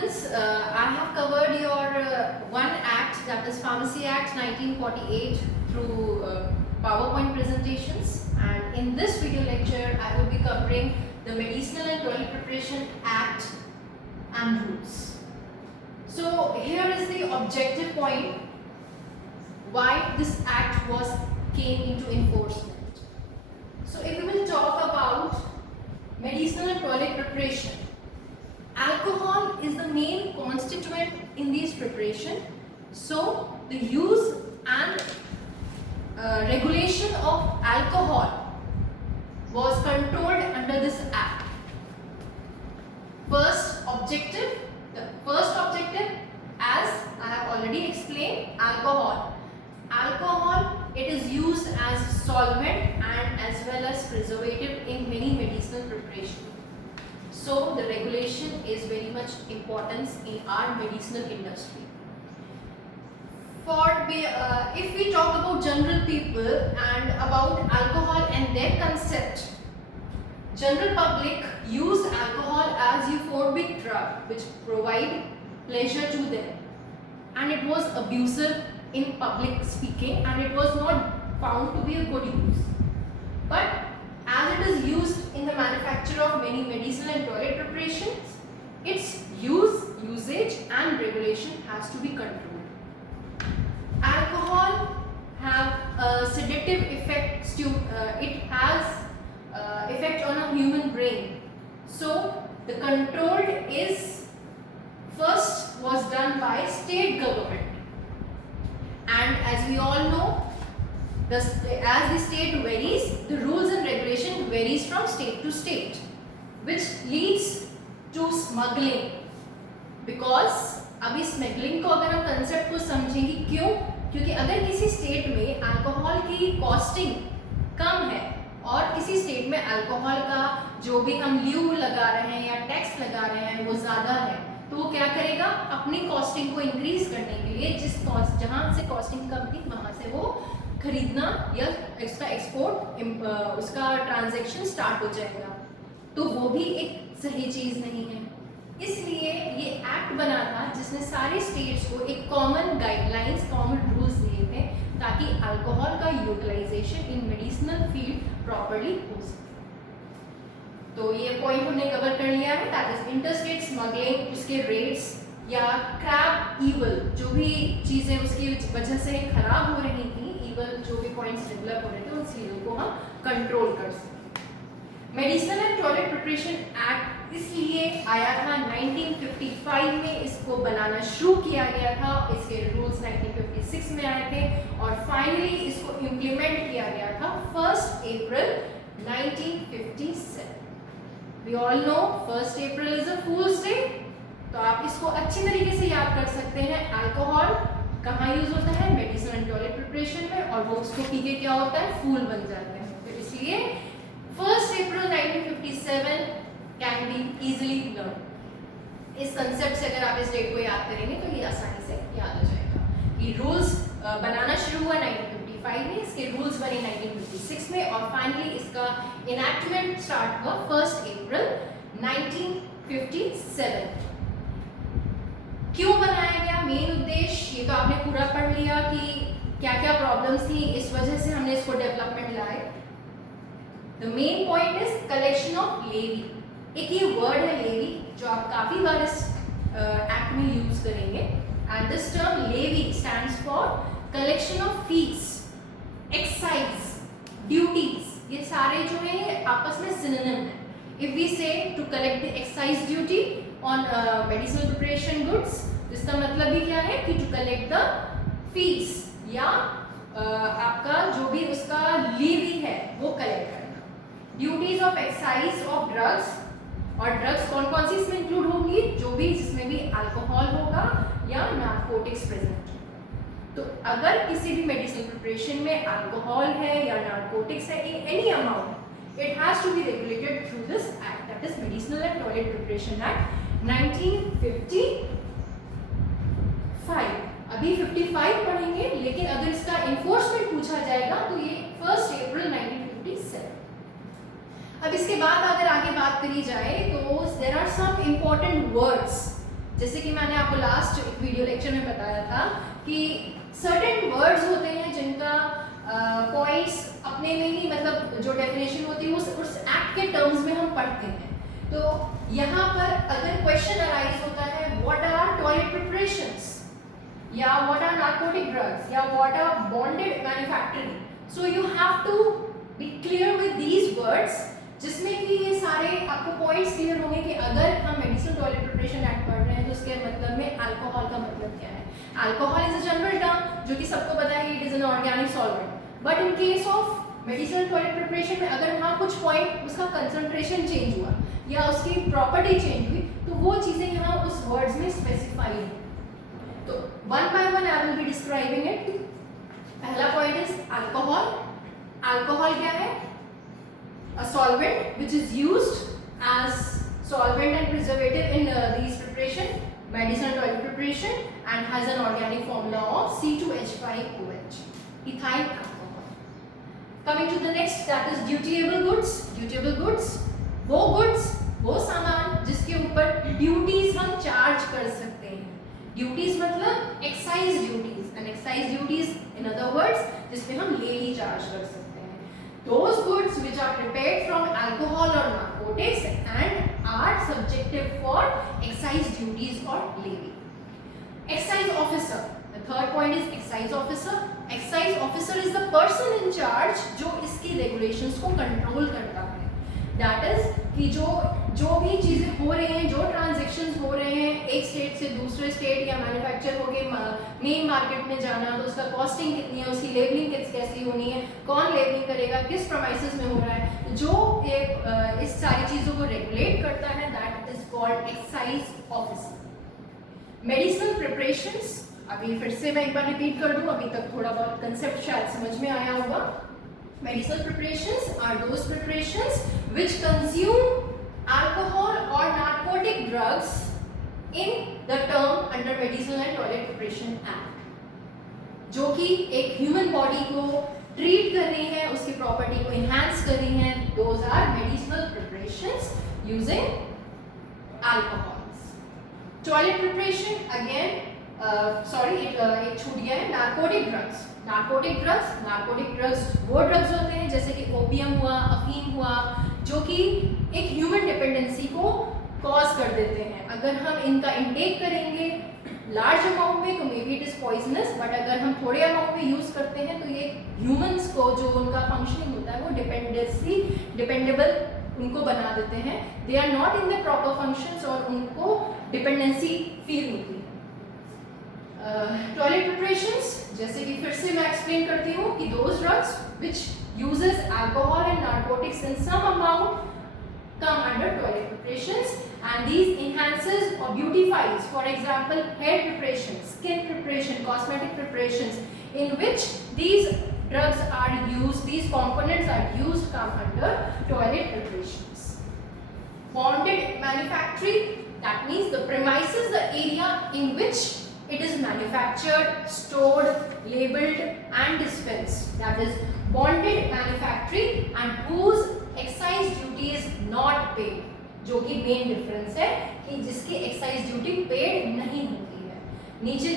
students, I have covered your one act, that is Pharmacy Act 1948 through PowerPoint presentations, and in this video lecture I will be covering the Medicinal and Toilet Preparation Act and rules. So here is the objective point why this act came into enforcement. So if we will talk about medicinal and toilet preparation, alcohol is the main constituent in these preparation. So the use and regulation of alcohol was controlled under this act. The first objective, as I have already explained, alcohol. Alcohol, it is used as solvent and as well as preservative in many medicinal preparation. So the regulation is very much important in our medicinal industry. If we talk about general people and about alcohol and their concept, general public use alcohol as euphoric drug which provide pleasure to them, and it was abusive in public speaking and it was not found to be a good use. But as it is used in the manufacture of many medicinal and toilet preparations, its usage and regulation has to be controlled. Alcohol have a sedative effect. It has effect on a human brain. So the control was done by state government, and as we all know, as the state varies, the rules and regulation varies from state to state, which leads to smuggling. Because अभी smuggling को अगर हम concept को समझेंगे, क्योंकि अगर किसी state में अल्कोहल की कॉस्टिंग कम है और किसी स्टेट में अल्कोहल का जो भी हम ल्यू लगा रहे हैं या टैक्स लगा रहे हैं वो ज़्यादा है, तो वो क्या करेगा, अपनी कॉस्टिंग को इंक्रीज करने के लिए जहाँ से कॉस्टिंग कम थी वहाँ से वो खरीदना या इसका एक्सपोर्ट उसका ट्रांजैक्शन स्टार्ट हो जाएगा, तो वो भी एक सही चीज़ नहीं है। इसलिए ये एक्ट बना था जिसने सारे स्टेट्स को एक कॉमन गाइडलाइंस, कॉमन रूल्स दिए थे ताकि अल्कोहल का utilisation in medicinal field properly हो सके। तो ये पॉइंट हमने कवर कर लिया है, दैट इज इंटरस्टेट स्मगलिंग, उसके रेट्स या क्रैब ईवल, जो भी चीज़ें उसकी वजह से खराब हो रही थी, ईवल जो भी पॉइंट्स डेवलप हो रहे थे उन चीज़ों को हम कंट्रोल कर सकें। Medicinal and toilet preparation act इसलिए आया था 1955 में, इसको बनाना शुरू किया गया था, इसके रूल्स 1956 में आए थे और फाइनली इसको इम्प्लीमेंट किया गया था 1 अप्रैल 1957। We all know 1 April is a fools day, तो आप इसको अच्छी तरीके से याद कर सकते हैं। अल्कोहल कहाँ यूज होता है, मेडिसिन एंड टॉयलेट प्रिपरेशन में, और वो उसको पी के क्या होता है, फूल बन जाते हैं। तो इसलिए 1 अप्रैल 1957 कैन बी इजीली लर्न। इस कंसेप्ट से अगर आप इस डेट को याद करेंगे तो ये आसानी से याद हो जाएगा कि रूल्स बनाना शुरू हुआ 1955 में, इसके रूल्स बने 1956 में और फाइनली इसका इनैक्टमेंट स्टार्ट हुआ 1 अप्रैल 1957। क्यों बनाया गया, मेन उद्देश्य ये तो आपने पूरा पढ़ लिया कि क्या क्या प्रॉब्लम्स थी, इस वजह से हमने इसको डेवलपमेंट लाए। The main point is collection of levy. एक ये वर्ड है लेवी जो आप काफी बार इस एक्ट में यूज करेंगे, and this term levy stands for collection of fees, excise, duties. ये सारे जो है ये आपस में सिनोनिम है। If we say to collect the excise duty on medicinal preparation goods, इसका मतलब भी क्या है कि टू कलेक्ट द फीस या आपका जो भी उसका लेवी है वो कलेक्ट करना। Duties of excise of drugs, और ड्रग्स कौन कौन सी इसमें इंक्लूड होंगी, जो भी जिसमें भी अल्कोहल होगा या नार्कोटिक्स प्रेजेंट। तो अगर किसी भी मेडिसिनल प्रिपरेशन में अल्कोहल है या नार्कोटिक्स है in any amount, it has to be regulated through this act, that is Medicinal and Toilet Preparation Act 1955। अभी 55 पढ़ेंगे, लेकिन अगर इसका इन्फोर्समेंट पूछा जाएगा तो ये 1 अप्रैल 1957। अब इसके बाद अगर आगे बात करी जाए तो there are some important words जैसे कि मैंने आपको लास्ट एक वीडियो लेक्चर में बताया था कि सर्टेन वर्ड्स होते हैं जिनका पॉइंट्स अपने में ही, मतलब जो डेफिनेशन होती है उस एक्ट के टर्म्स में हम पढ़ते हैं। तो यहाँ पर अगर क्वेश्चन अराइज होता है व्हाट आर टॉयलेट प्रिपरेशंस, या व्हाट आर नार्कोटिक ड्रग्स, या what are bonded manufacturing, so you have to be clear with these words, जिसमें कि ये सारे आपको पॉइंट्स क्लियर होंगे कि अगर हम मेडिसिनल टॉयलेट प्रिपरेशन एक्ट पढ़ रहे हैं तो उसके मतलब में अल्कोहल का मतलब क्या है। Alcohol is a general term जो कि सबको पता है, it is an organic solvent, but in case of medicinal toilet preparation में अगर वहाँ कुछ पॉइंट उसका कंसंट्रेशन चेंज हुआ या उसकी प्रॉपर्टी चेंज हुई तो वो चीज़ें यहाँ उस वर्ड्स में स्पेसिफाइड है। तो one by one I will be describing it. पहला पॉइंट इज अल्कोहल। अल्कोहल क्या है? A solvent which is used as solvent and preservative in these preparation, medicinal toilet preparation, and has an organic formula of C2H5OH, ethyl alcohol. Coming to the next, that is dutiable goods. Dutiable goods, वो goods, वो सामान जिसके ऊपर duties हम charge कर सकते हैं। Duties मतलब excise duties, and excise duties in other words जिसमें हम लेवी चार्ज कर सकते हैं। Those goods which are prepared from alcohol or narcotics and are subjective for excise duties or levy. Excise officer. The third point is excise officer. Excise officer is the person in charge जो इसकी regulations को control करता है। That is कि जो भी चीज़ें हो रही हैं, जो ट्रांजेक्शन्स हो रहे हैं एक स्टेट से दूसरे स्टेट या मैन्युफैक्चर हो गए मेन मार्केट में जाना, तो उसका कॉस्टिंग कितनी है, उसकी लेबलिंग कैसी होनी है, कौन लेबलिंग करेगा, किस प्रोमाइसेस में हो रहा है, जो एक इस सारी चीज़ों को रेगुलेट करता है, that is called excise officer. Medicinal preparations, अभी फिर से मैं एक बार रिपीट कर दूं, अभी तक थोड़ा बहुत कंसेप्ट शायद समझ में आया होगा। Medicinal preparations are those preparations which consume alcohol or narcotic drugs in the term under Medicinal and Toilet Preparation Act, जो कि एक ह्यूमन बॉडी को ट्रीट कर रही है, उसकी प्रॉपर्टी को इन्हांस कर रही है। Those are medicinal preparations using alcohols. Toilet preparation again, एक छूट गया है, नार्कोटिक ड्रग्स। नार्कोटिक ड्रग्स वो ड्रग्स होते हैं जैसे कि ओपियम हुआ, अफीम हुआ, जो कि एक ह्यूमन डिपेंडेंसी को कॉज कर देते हैं। अगर हम इनका इंटेक करेंगे लार्ज अमाउंट में तो may be it is poisonous, but अगर हम थोड़े अमाउंट में यूज करते हैं तो ये ह्यूमंस को जो उनका फंक्शनिंग होता है वो डिपेंडेबल उनको बना देते हैं। They are not in the proper functions और उनको डिपेंडेंसी फील होती है। टॉयलेट प्रिपरेशंस, जैसे कि फिर से मैं एक्सप्लेन करती हूँ कि those drugs which uses alcohol and narcotics in some amount come under toilet preparations, and these enhances or beautifies, for example hair preparation, skin preparation, cosmetic preparations in which these drugs are used, these components are used, come under toilet preparations. Bonded manufacturing, that means the premises, the area in which it is manufactured, stored, labeled and dispensed, that is bonded manufacturing, and whose excise duty is not paid, जो कि main difference है कि जिसकी excise duty paid नहीं होती है। नीचे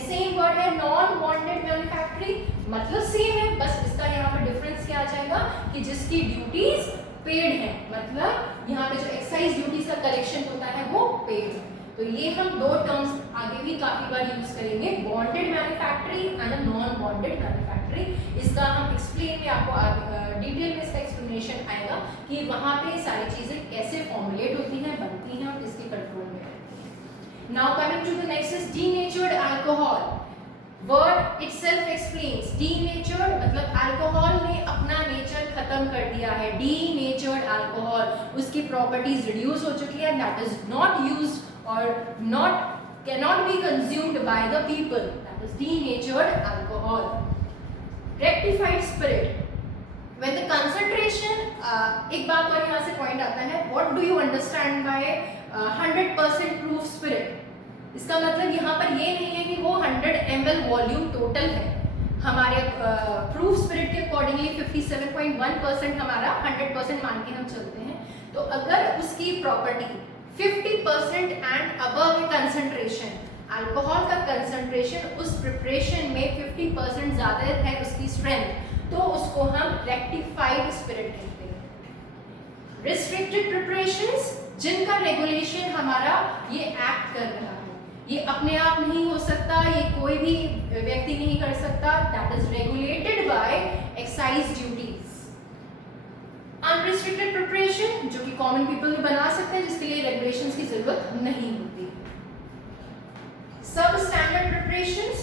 same word है नॉन बॉन्डेड मैन्युफैक्चरिंग, मतलब सेम है, बस इसका यहाँ पर डिफरेंस क्या आ जाएगा कि जिसकी ड्यूटीज पेड है, मतलब यहाँ पे जो एक्साइज ड्यूटीज का कलेक्शन होता है वो पेड है। तो ये हम दो टर्म्स आगे भी काफी बार यूज करेंगे, bonded manufacturing and non bonded manufacturing. इसका हम एक्सप्लेन में आपको डिटेल में इसका एक्सप्लेनेशन आएगा कि वहाँ पे सारी चीजें कैसे फॉर्मुलेट होती हैं, बनती हैं और किसके कंट्रोल में रहती हैं। Now coming to the next is denatured alcohol. Word itself explains, denatured मतलब अल्कोहल ने अपना नेचर खत्म कर दिया है। डीनेचर्ड अल्कोहल, उसकी प्रॉपर्टीज रिड्यूस हो चुकी है, that is not used or not cannot be consumed by the people, that is denatured alcohol. Rectified spirit, when the concentration, एक बात और यहाँ से पॉइंट आता है, what do you understand by 100% proof spirit? इसका मतलब यहाँ पर ये नहीं है कि वो 100 ml वॉल्यूम टोटल है। हमारे प्रूफ स्पिरिट के अकॉर्डिंगली 57.1% हमारा 100% मान के हम चलते हैं। तो अगर उसकी property 50% and above concentration, alcohol का कंसंट्रेशन उस प्रिपरेशन में 50% ज़्यादा है उसकी स्ट्रेंथ, तो उसको हम रेक्टिफाइड स्पिरिट कहते हैं। रिस्ट्रिक्टेड प्रिपरेशंस जिनका रेगुलेशन हमारा ये एक्ट कर रहा है, ये अपने आप नहीं हो सकता, ये कोई भी व्यक्ति नहीं कर सकता, that is regulated by excise duties. Unrestricted preparation जो कि कॉमन पीपल भी बना सकते हैं, जिसके लिए रेगुलेशंस की जरूरत नहीं होती। सब स्टैंडर्ड प्रिपरेशंस,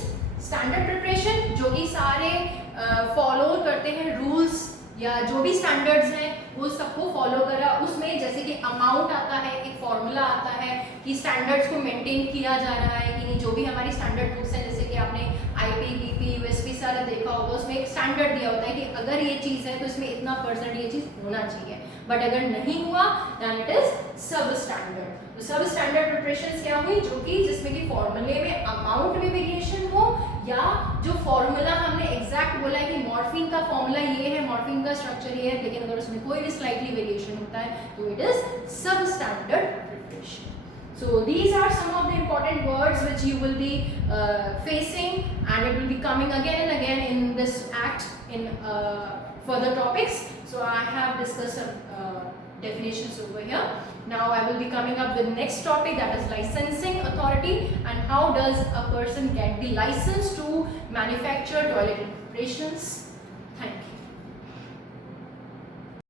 स्टैंडर्ड प्रिपरेशन जो कि सारे फॉलो करते हैं रूल्स या जो भी स्टैंडर्ड्स हैं वो सबको फॉलो करा, उसमें जैसे कि अमाउंट आता है, एक फॉर्मूला आता है कि स्टैंडर्ड्स को मेंटेन किया जा रहा है कि नहीं। जो भी हमारी स्टैंडर्ड बुक्स हैं, जैसे कि आपने आईपी, बीपी, यूएसपी सारा देखा होगा, उसमें एक स्टैंडर्ड दिया होता है कि अगर ये चीज़ है तो इसमें इतना % ये चीज़ होना चाहिए, बट अगर नहीं हुआ देन इट इज सब स्टैंडर्ड। तो सब स्टैंडर्ड प्रिपरेशंस क्या हुई, जो कि जिसमें कि फॉर्मूले में अमाउंट में वेरिएशन हो, या जो फॉर्मूला हमने एग्जैक्ट बोला है कि मॉर्फिन का फॉर्मूला ये है, मॉर्फिन का स्ट्रक्चर ये है, लेकिन अगर उसमें कोई भी स्लाइटली वेरिएशन होता है तो इट इज सब standard preparation. So these are some of the important words which you will be facing, and it will be coming again and again in this act in further topics. So I have discussed some definitions over here. Now I will be coming up with next topic, that is licensing authority, and how does a person get the license to manufacture toilet preparations.